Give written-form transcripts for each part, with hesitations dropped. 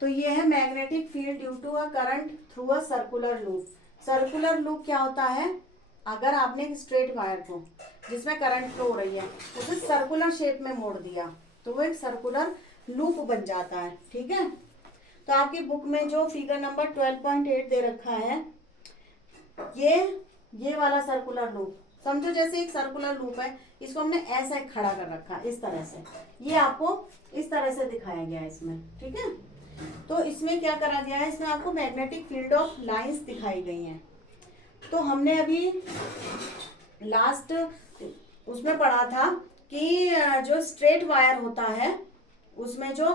तो ये है magnetic field due to a current through a circular loop. Circular loop क्या होता है, अगर आपने एक स्ट्रेट वायर को जिसमें करंट फ्लो हो रही है उसे सर्कुलर शेप में मोड़ दिया तो वो एक सर्कुलर लूप बन जाता है। ठीक है, तो आपकी बुक में जो फिगर नंबर 12.8 दे रखा है, ये वाला सर्कुलर लूप समझो जैसे एक सर्कुलर लूप है, इसको हमने ऐसा खड़ा कर रखा इस तरह से, ये आपको इस तरह से दिखाया गया है इसमें। ठीक है, तो इसमें क्या करा गया है, इसमें आपको मैग्नेटिक फील्ड ऑफ लाइंस दिखाई गई हैं। तो हमने अभी लास्ट उसमें पढ़ा था कि जो स्ट्रेट वायर होता है उसमें जो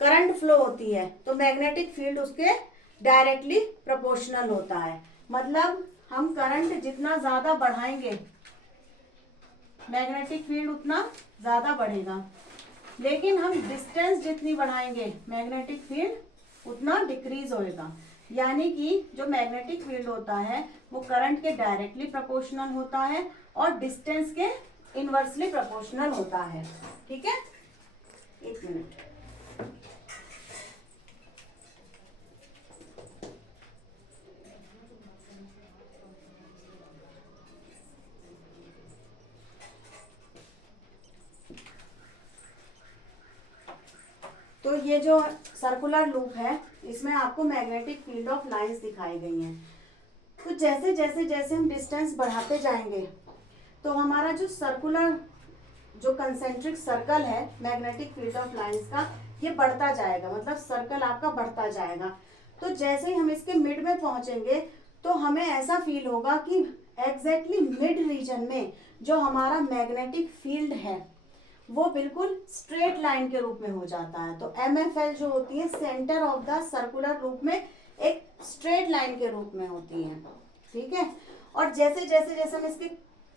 करंट फ्लो होती है तो मैग्नेटिक फील्ड उसके डायरेक्टली प्रोपोर्शनल होता है। मतलब हम करंट जितना ज्यादा बढ़ाएंगे मैग्नेटिक फील्ड उतना ज्यादा बढ़ेगा, लेकिन हम डिस्टेंस जितनी बढ़ाएंगे मैग्नेटिक फील्ड उतना डिक्रीज होएगा। यानी कि जो मैग्नेटिक फील्ड होता है वो करंट के डायरेक्टली प्रोपोर्शनल होता है और डिस्टेंस के इनवर्सली प्रोपोर्शनल होता है। ठीक है, एक मिनट। तो ये जो सर्कुलर लूप है इसमें आपको मैग्नेटिक फील्ड ऑफ लाइंस दिखाई गई हैं। तो जैसे जैसे जैसे हम डिस्टेंस बढ़ाते जाएंगे तो हमारा जो सर्कुलर जो कंसेंट्रिक सर्कल है मैग्नेटिक फील्ड ऑफ लाइंस का ये बढ़ता जाएगा, मतलब सर्कल आपका बढ़ता जाएगा। तो जैसे ही हम इसके मिड में पहुंचेंगे तो हमें ऐसा फील होगा कि एग्जैक्टली मिड रीजन में जो हमारा मैग्नेटिक फील्ड है वो बिल्कुल स्ट्रेट लाइन के रूप में हो जाता है। तो MFL जो होती है सेंटर ऑफ द सर्कुलर रूप में एक स्ट्रेट लाइन के रूप में होती है। ठीक है, और जैसे जैसे जैसे हम इसके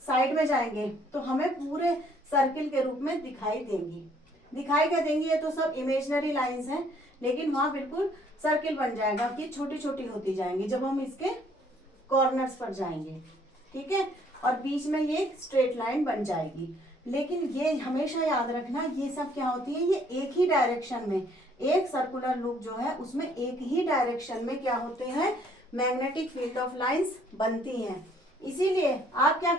साइड में जाएंगे तो हमें पूरे सर्किल के रूप में दिखाई देंगी। दिखाई क्या देंगी, ये तो सब इमेजिनरी लाइंस हैं, लेकिन वहां बिल्कुल सर्किल बन जाएगा कि छोटी छोटी होती जाएंगी जब हम इसके कॉर्नर्स पर जाएंगे। ठीक है, और बीच में ये स्ट्रेट लाइन बन जाएगी। लेकिन ये हमेशा याद रखना ये सब क्या होती है, ये एक ही डायरेक्शन में, एक सर्कुलर लूप जो है उसमें एक ही डायरेक्शन में क्या होते हैं मैग्नेटिक फील्ड ऑफ लाइंस बनती हैं। इसीलिए आप क्या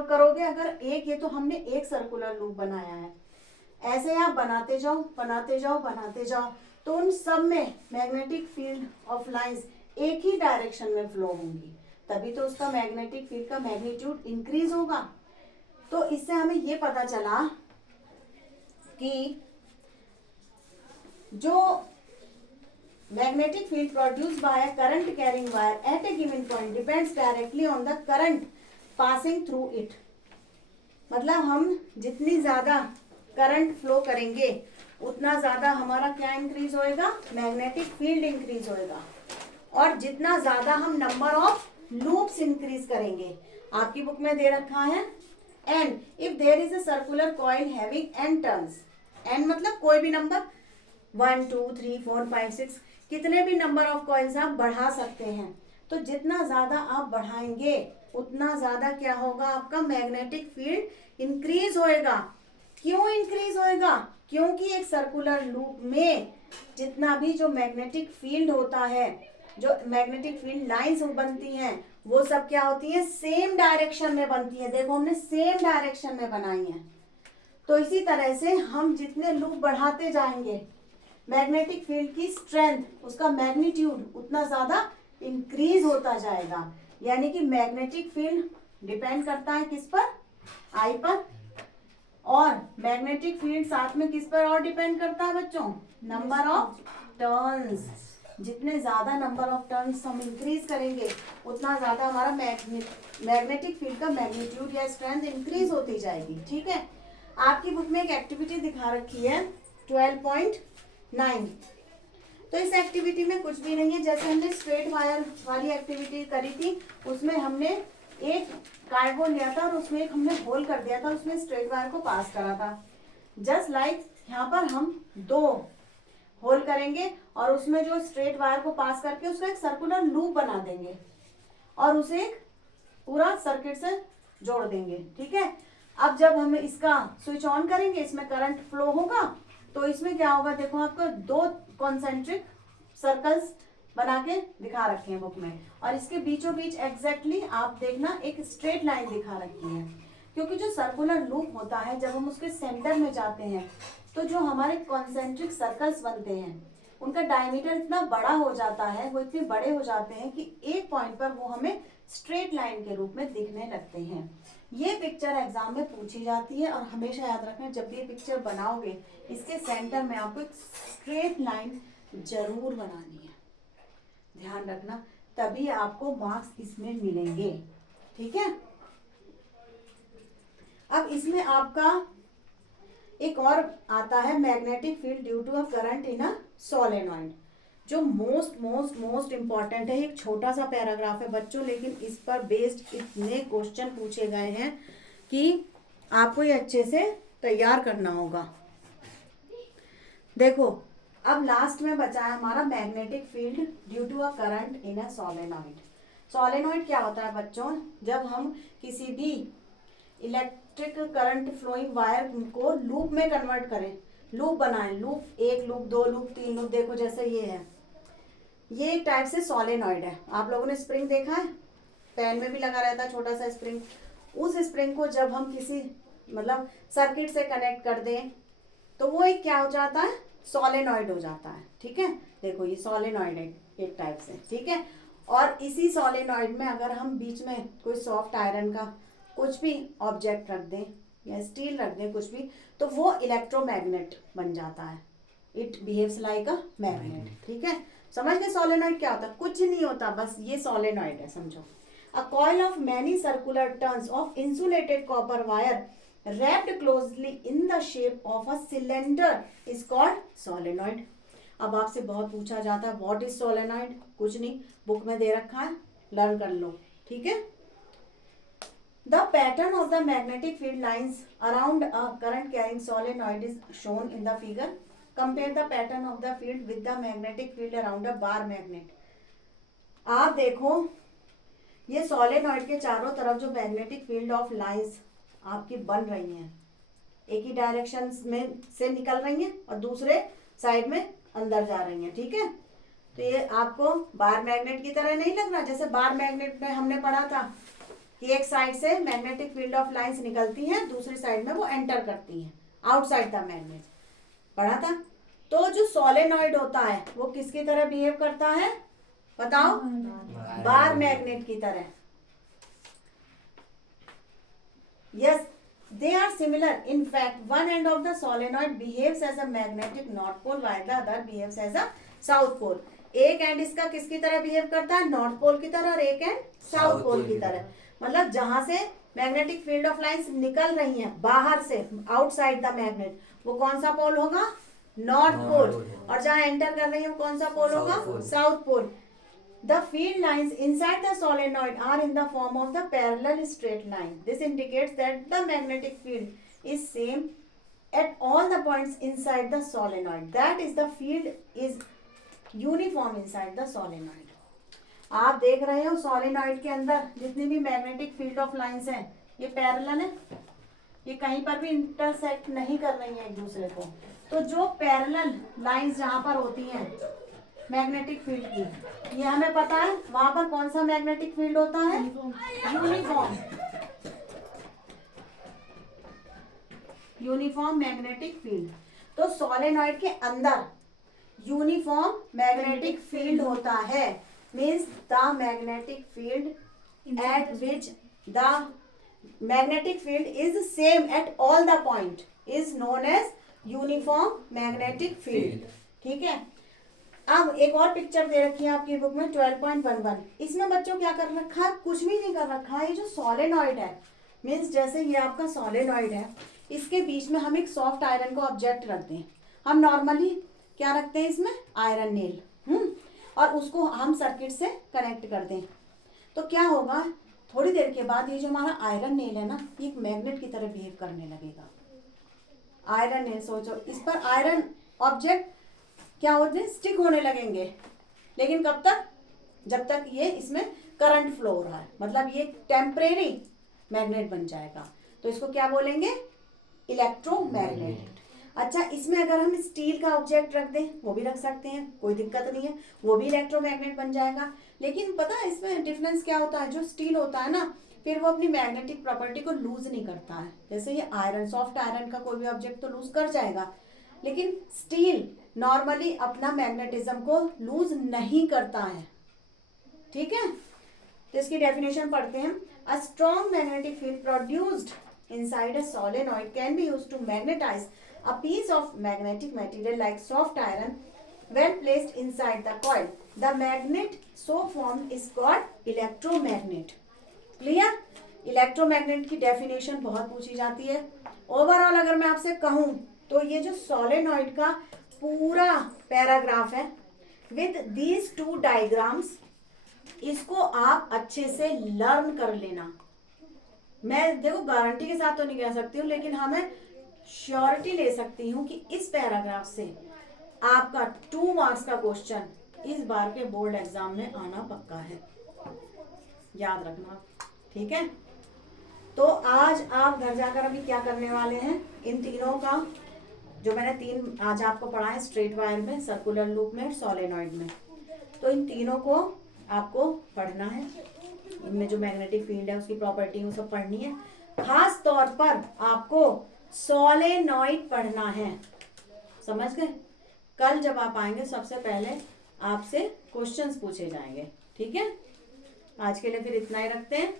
करोगे, अगर एक ये तो हमने एक सर्कुलर लूप बनाया है, ऐसे आप बनाते जाओ बनाते जाओ बनाते जाओ तो उन सब में मैग्नेटिक फील्ड ऑफ लाइंस एक ही डायरेक्शन में फ्लो होंगी, तभी तो उसका मैग्नेटिक फील्ड का मैग्नीट्यूड इंक्रीज होगा। तो इससे हमें ये पता चला कि जो magnetic field produced by a current carrying wire at a given point depends directly on the current passing through it। मतलब हम जितनी ज्यादा करंट फ्लो करेंगे उतना ज्यादा हमारा क्या इंक्रीज होएगा, मैग्नेटिक फील्ड इंक्रीज होएगा। और जितना ज्यादा हम नंबर ऑफ लूप्स इंक्रीज करेंगे, आपकी बुक में दे रखा है N, if there is a circular coil having N turns, N मतलब कोई भी नंबर 1 2 3 4 5 6 कितने भी नंबर ऑफ कॉइल्स आप बढ़ा सकते हैं। तो जितना ज्यादा आप बढ़ाएंगे उतना ज्यादा क्या होगा, आपका मैग्नेटिक फील्ड इंक्रीज होएगा। क्यों इंक्रीज होएगा, क्योंकि एक सर्कुलर लूप में जितना भी जो मैग्नेटिक फील्ड होता है, जो मैग्नेटिक फील्ड लाइंस बनती हैं वो सब क्या होती है सेम डायरेक्शन में बनती है। देखो हमने सेम डायरेक्शन में बनाई है। तो इसी तरह से हम जितने लूप बढ़ाते जाएंगे मैग्नेटिक फील्ड की स्ट्रेंथ, उसका मैग्नीट्यूड उतना ज्यादा इंक्रीज होता जाएगा। यानी कि मैग्नेटिक फील्ड डिपेंड करता है किस पर, आई पर, और मैग्नेटिक फील्ड साथ में किस पर और डिपेंड करता है बच्चों, नंबर ऑफ टर्न्स। जितने ज्यादा नंबर ऑफ टर्न्स हम इंक्रीज करेंगे उतना ज्यादा हमारा मैग्नेटिक फील्ड का मैग्नीट्यूड या स्ट्रेंथ इंक्रीज होती जाएगी। ठीक है, आपकी बुक में एक एक्टिविटी दिखा रखी है 12.9। तो इस एक्टिविटी में कुछ भी नहीं है, जैसे हमने स्ट्रेट वायर वाली एक्टिविटी करी थी उसमें हमने एक कार्डबोर्ड लिया था और उसमें एक हमने होल कर दिया था, उसमें स्ट्रेट वायर को पास करा था। जस्ट लाइक यहाँ पर हम 2 होल करेंगे और उसमें जो स्ट्रेट वायर को पास करके उसका एक सर्कुलर लूप बना देंगे और उसे एक पूरा सर्किट से जोड़ देंगे। ठीक है, अब जब हम इसका स्विच ऑन करेंगे इसमें करंट फ्लो होगा तो इसमें क्या होगा, देखो आपको 2 कॉन्सेंट्रिक सर्कल्स बना के दिखा रखे हैं बुक में, और इसके बीचों बीच एग्जैक्टली आप देखना एक स्ट्रेट लाइन दिखा रखी है, क्योंकि जो सर्कुलर लूप होता है जब हम उसके सेंटर में जाते हैं तो जो हमारे कॉन्सेंट्रिक सर्कल्स बनते हैं उनका डायमीटर इतना बड़ा हो जाता है, वो इतने बड़े हो जाते हैं कि एक पॉइंट पर वो हमें स्ट्रेट लाइन के रूप में दिखने लगते हैं। ये पिक्चर एग्जाम में पूछी जाती है, और हमेशा याद रखना जब भी ये पिक्चर बनाओगे इसके सेंटर में आपको एक स्ट्रेट लाइन जरूर बनानी है, ध्यान रखना, तभी आपको मार्क्स इसमें मिलेंगे। ठीक है, अब इसमें आपका एक और आता है magnetic field due to a current in a solenoid, जो मोस्ट इंपॉर्टेंट है। एक छोटा सा पैराग्राफ है बच्चों, लेकिन इस पर बेस्ड इतने क्वेश्चन पूछे गए हैं कि आपको ये अच्छे से तैयार करना होगा। देखो अब लास्ट में बचा है हमारा magnetic field due to a current in a solenoid. Solenoid क्या होता है बच्चों, जब हम किसी भी इलेक्ट्रिक करंट फ्लोइंग वायर को लूप में कन्वर्ट करें, लूप बनाएं, लूप 1 लूप 2 लूप 3 लूप, देखो जैसे ये है, ये एक टाइप से सोलेनॉइड है। आप लोगों ने स्प्रिंग देखा है, पेन में भी लगा रहता है छोटा सा स्प्रिंग, उस स्प्रिंग को जब हम किसी मतलब सर्किट से कनेक्ट कर दें तो वो एक क्या हो जाता है, सोलेनॉइड हो जाता है। ठीक है, देखो ये सोलेनॉइड है एक टाइप से। ठीक है, और इसी सोलेनॉइड में अगर हम बीच में कोई सॉफ्ट आयरन का कुछ भी ऑब्जेक्ट रख दें या स्टील रख दें कुछ भी, तो वो इलेक्ट्रोमैग्नेट बन जाता है, it behaves like a magnet. ठीक है, समझ गए सोलेनॉइड क्या होता है, कुछ नहीं होता, बस ये सोलेनॉइड है, समझो। A coil of many circular turns of insulated copper wire wrapped closely in the shape of a cylinder is called solenoid। अब आपसे बहुत पूछा जाता है व्हाट इज सोलेनॉइड, कुछ नहीं, बुक में दे रखा है, लर्न कर लो। ठीक है, the pattern of the magnetic field lines around a current carrying solenoid is shown in the figure. Compare the pattern of the field with the magnetic field around a bar magnet. आप देखो ये solenoid के चारों तरफ जो magnetic field of lines आपकी बन रही हैं, एक ही डायरेक्शन में से निकल रही हैं और दूसरे साइड में अंदर जा रही हैं। ठीक है, तो ये आपको बार मैग्नेट की तरह नहीं लग रहा, जैसे बार मैग्नेट में हमने पढ़ा था कि एक साइड से मैग्नेटिक फील्ड ऑफ लाइंस निकलती हैं, दूसरी साइड में वो एंटर करती हैं आउटसाइड द मैग्नेट, पढ़ा था। तो जो सोलेनॉइड होता है वो किसकी तरह बिहेव करता है, बताओ, बार मैग्नेट की तरह। Yes, they are similar. In fact, one end of the solenoid behaves as a magnetic north pole while the other behaves as a south pole. एक एंड इसका किसकी तरह बिहेव करता है, नॉर्थ पोल की तरह, और एक एंड साउथ पोल की तरह। मतलब जहां से मैग्नेटिक फील्ड ऑफ लाइंस निकल रही हैं बाहर से, आउटसाइड द मैग्नेट, वो कौन सा पोल होगा, नॉर्थ पोल, और जहां एंटर कर रही है वो कौन सा पोल होगा, south pole. The field lines inside the solenoid are in the form of the parallel straight line. This indicates that the magnetic field is same at all the points inside the solenoid. That is, the field is uniform inside the solenoid. आप देख रहे हो solenoid के अंदर जितनी भी magnetic field of lines हैं ये पैरेलल है, ये कहीं पर भी इंटरसेक्ट नहीं कर रही हैं एक दूसरे को। तो जो पैरेलल लाइंस जहां पर होती हैं मैग्नेटिक फील्ड की, ये हमें पता है वहां पर कौन सा मैग्नेटिक फील्ड होता है, यूनिफॉर्म मैग्नेटिक फील्ड। तो सोलेनॉइड के अंदर यूनिफॉर्म मैग्नेटिक फील्ड होता है, means the magnetic field at which the magnetic field is same at all the point is known as uniform magnetic field. ठीक है, अब एक और पिक्चर दे रखी है आपकी बुक में 12.11। इसमें बच्चों क्या कर रखा है, कुछ भी नहीं कर रखा है। ये जो सोलेनॉइड है, मीन्स जैसे ये आपका सोलेनॉइड है, इसके बीच में हम एक सॉफ्ट आयरन को ऑब्जेक्ट रखते हैं। हम नॉर्मली क्या रखते हैं इसमें, आयरन नेल, और उसको हम सर्किट से कनेक्ट कर दें तो क्या होगा, थोड़ी देर के बाद ये जो हमारा आयरन नेल है ना, ये एक मैग्नेट की तरह बिहेव करने लगेगा। आयरन नेल, सोचो इस पर आयरन ऑब्जेक्ट क्या होते हैं, स्टिक होने लगेंगे, लेकिन कब तक, जब तक ये इसमें करंट फ्लो हो रहा है, मतलब ये टेम्परेरी मैग्नेट बन जाएगा। तो इसको क्या बोलेंगे, इलेक्ट्रोमैग्नेट। अच्छा, इसमें अगर हम स्टील का ऑब्जेक्ट रख दें वो भी रख सकते हैं, कोई दिक्कत नहीं है, वो भी इलेक्ट्रोमैग्नेट बन जाएगा। लेकिन पता है इसमें डिफरेंस क्या होता है, जो स्टील होता है ना फिर वो अपनी मैग्नेटिक प्रॉपर्टी को लूज नहीं करता है। जैसे ये आयरन, सॉफ्ट आयरन का कोई भी ऑब्जेक्ट तो लूज कर जाएगा, लेकिन स्टील नॉर्मली अपना मैग्नेटिज्म को लूज नहीं करता है। ठीक है, तो इसकी डेफिनेशन पढ़ते हैं। A strong magnetic field produced inside a solenoid can be used to magnetize a piece of magnetic material like soft iron when placed inside the coil. The magnet so formed is called electromagnet. Clear? Electromagnet की definition बहुत पूछी जाती है। Overall अगर मैं आपसे कहूं तो ये जो सोलेनॉइड का पूरा पैराग्राफ है विद दीज टू डायग्राम्स, इसको आप अच्छे से लर्न कर लेना। मैं देखो गारंटी के साथ तो नहीं कह सकती हूँ, लेकिन हाँ मैं श्योरिटी ले सकती हूँ कि इस पैराग्राफ से आपका 2 मार्क्स का क्वेश्चन इस बार के बोर्ड एग्जाम में आना पक्का है, याद रखना। ठीक है, तो आज आप घर जाकर अभी क्या करने वाले हैं, इन तीनों का जो मैंने 3 आज आपको पढ़ा है, स्ट्रेट वायर में, सर्कुलर लूप में, सोलेनॉइड में, तो इन तीनों को आपको पढ़ना है। इनमें जो मैग्नेटिक फील्ड है उसकी प्रॉपर्टी वो सब पढ़नी है। खास तौर पर आपको सोलेनॉइड पढ़ना है, समझ गए। कल जब आप आएंगे सबसे पहले आपसे क्वेश्चंस पूछे जाएंगे। ठीक है, आज के लिए फिर इतना ही रखते हैं,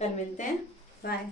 कल मिलते हैं, बाय।